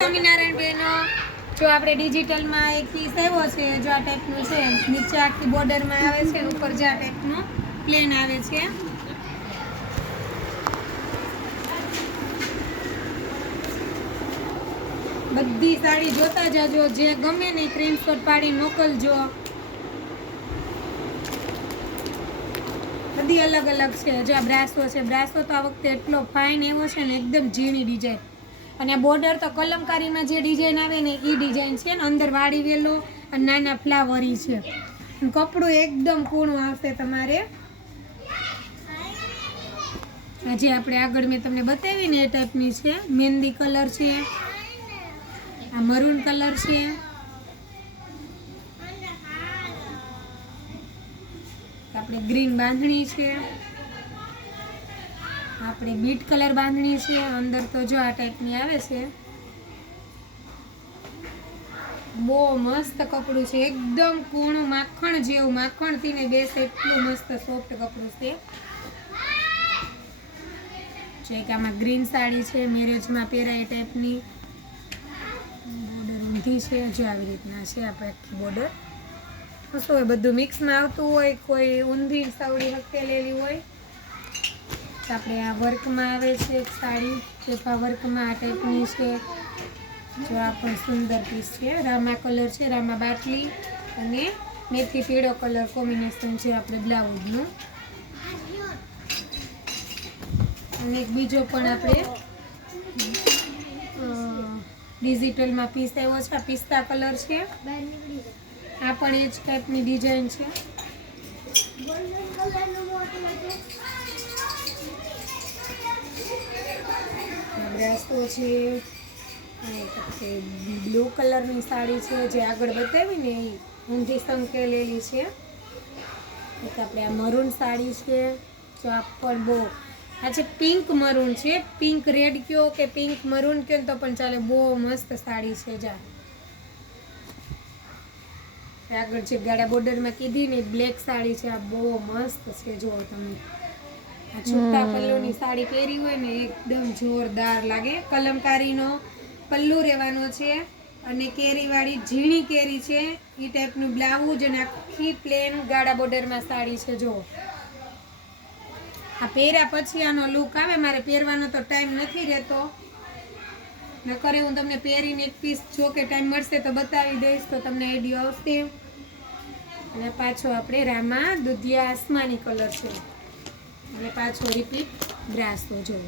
સ્વામિનારાયણ બહેનો, જો આપણે ડિજિટલમાં એક પીસ આવ્યો છે, જો આ ટાઈપનું છે, નીચે આખી બોર્ડરમાં આવે છે, ઉપર જે આ ટાઈપનું પ્લેન આવે છે. બધી સાડી જોતા જાજો, જે ગમે ને સ્ક્રીનશોટ પાડી મોકલજો. બધી અલગ અલગ છે. જો આ બ્રાસો છે, બ્રાસો તો આ વખતે એટલો ફાઇન એવો છે ને, એકદમ ઝીણી ડિઝાઇન. અને બોર્ડર તો કલમકારીમાં જે ડિઝાઇન આવે ને એ ડિઝાઇન છે ને, અંદર વાડી વેલો અને નાના ફ્લાવરી છે. કપડું એકદમ કૂણું આવશે તમારે. હજી આપણે આગળ મેં તમને બતાવી ને એ ટાઈપની છે. મહેંદી કલર છે, આ મરૂન કલર છે, આપણે ગ્રીન બાંધણી છે, આપણે બીટ કલર બાંધણી છે. અંદર તો જો આ ટાઈપની આવે છે. બહુ મસ્ત કપડું છે, એકદમ કૂણું માખણ જેવું, માખણથી ને બેસે એટલું મસ્ત સોફ્ટ કપડું છે. એક આમાં ગ્રીન સાડી છે, મેરેજમાં પહેરાય ટાઈપની. બોર્ડર ઊંધી છે, જો આવી રીતના છે આપણે આખી બોર્ડર. શું હોય, બધું મિક્સમાં આવતું હોય, કોઈ ઊંધી સાવડી હકેલેલી હોય. આપણે આ વર્કમાં આવે છે એક સાડી, પેપા વર્કમાં આ ટાઈપની છે. જો આ પણ સુંદર પીસ છે. રામા કલર છે, રામા બાટલી અને મેથી પીળો કલર કોમ્બિનેશન છે આપણે બ્લાઉઝનું. અને એક બીજો પણ આપણે ડિજિટલમાં પીસ આવ્યો છે. આ પિસ્તા કલર છે. આ પણ એ જ ટાઈપની ડિઝાઇન છે. બ્રાસો છે, બ્લુ કલરની સાડી છે, જે આગળ બતાવી ને એ ઊંધી સંકેલેલી છે. આપણે આ મરૂન સાડી છે, જો આ પણ બહુ આ છે પિંક મરૂન છે. પિંક રેડ કયો કે પિંક મરૂન કયો તો પણ ચાલે, બહુ મસ્ત સાડી છે. જા આગળ જે ગાળા બોર્ડરમાં કીધી ને બ્લેક સાડી છે, આ બહુ મસ્ત છે. જો તમે આ છૂટા પલ્લુની સાડી પહેરી હોય ને એકદમ જોરદાર લાગે. કલમકારીનો પલ્લુ રહેવાનો છે અને કેરીવાળી ઝીણી કેરી છે એ ટાઈપનું બ્લાઉઝ અને આખી પ્લેન ગાળા બોર્ડરમાં સાડી છે. જો આ પહેર્યા પછી આનો લુક આવે. મારે પહેરવાનો તો ટાઈમ નથી રહેતો, નકરે હું તમને પહેરીને એક પીસ જો કે ટાઈમ મળશે તો બતાવી દઈશ, તો તમને આઈડિયા આવશે. અને પાછો આપણે રામા દુધિયા આસમાની કલર છે અને પાછો રિપીટ બ્રાસો. જો